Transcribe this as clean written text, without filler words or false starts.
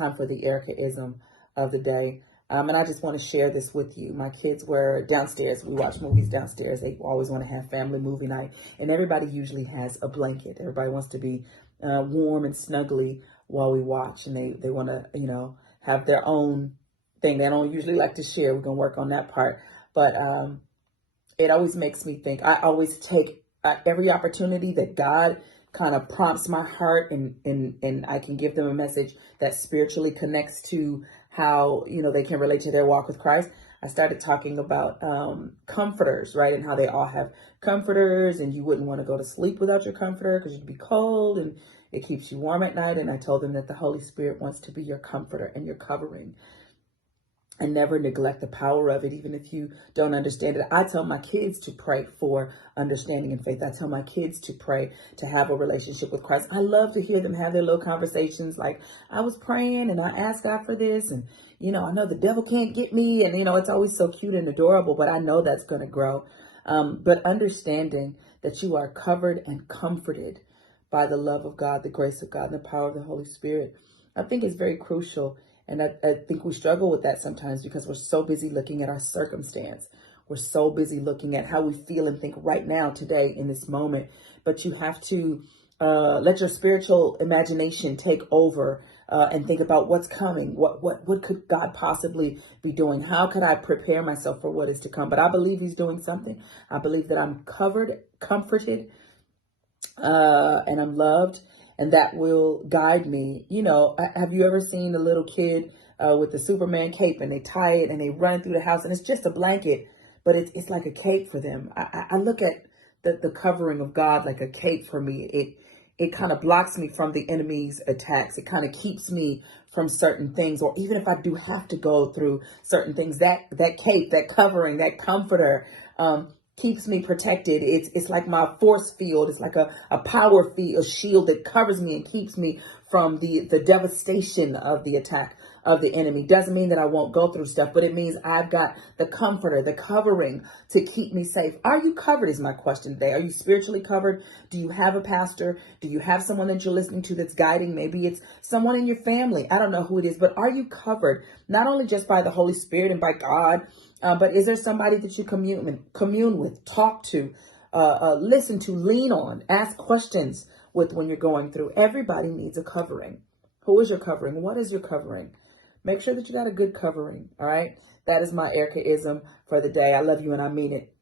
time for the Ericaism of the day. And I just want to share this with you. My kids were downstairs. We watch movies downstairs. They always want to have family movie night. And everybody usually has a blanket. Everybody wants to be warm and snuggly while we watch. And they want to, have their own thing. They don't usually like to share. We're going to work on that part. But it always makes me think. I always take every opportunity that God kind of prompts my heart, and I can give them a message that spiritually connects to how, they can relate to their walk with Christ. I started talking about comforters, right? And how they all have comforters, and you wouldn't want to go to sleep without your comforter because you'd be cold, and it keeps you warm at night. And I told them that the Holy Spirit wants to be your comforter and your covering. And never neglect the power of it, even if you don't understand it. I tell my kids to pray for understanding and faith. I tell my kids to pray to have a relationship with Christ. I love to hear them have their little conversations like, I was praying and I asked God for this. And, I know the devil can't get me. And, it's always so cute and adorable, but I know that's going to grow. But understanding that you are covered and comforted by the love of God, the grace of God, and the power of the Holy Spirit, I think is very crucial. And I think we struggle with that sometimes because we're so busy looking at our circumstance. We're so busy looking at how we feel and think right now, today, in this moment. But you have to let your spiritual imagination take over and think about what's coming. What could God possibly be doing? How could I prepare myself for what is to come? But I believe he's doing something. I believe that I'm covered, comforted, and I'm loved. And that will guide me. Have you ever seen a little kid with the Superman cape, and they tie it and they run through the house, and it's just a blanket, but it's like a cape for them. I look at the covering of God like a cape for me. It kind of blocks me from the enemy's attacks. It kind of keeps me from certain things, or even if I do have to go through certain things, that cape, that covering, that comforter, keeps me protected. It's like my force field. It's like a power field, a shield that covers me and keeps me from the devastation of the attack of the enemy. Doesn't mean that I won't go through stuff, but it means I've got the comforter, the covering to keep me safe. Are you covered is my question today. Are you spiritually covered? Do you have a pastor? Do you have someone that you're listening to that's guiding? Maybe it's someone in your family. I don't know who it is, but are you covered? Not only just by the Holy Spirit and by God, but is there somebody that you commune with, talk to, listen to, lean on, ask questions with when you're going through? Everybody needs a covering. Who is your covering? What is your covering? Make sure that you got a good covering. All right. That is my Ericaism for the day. I love you and I mean it.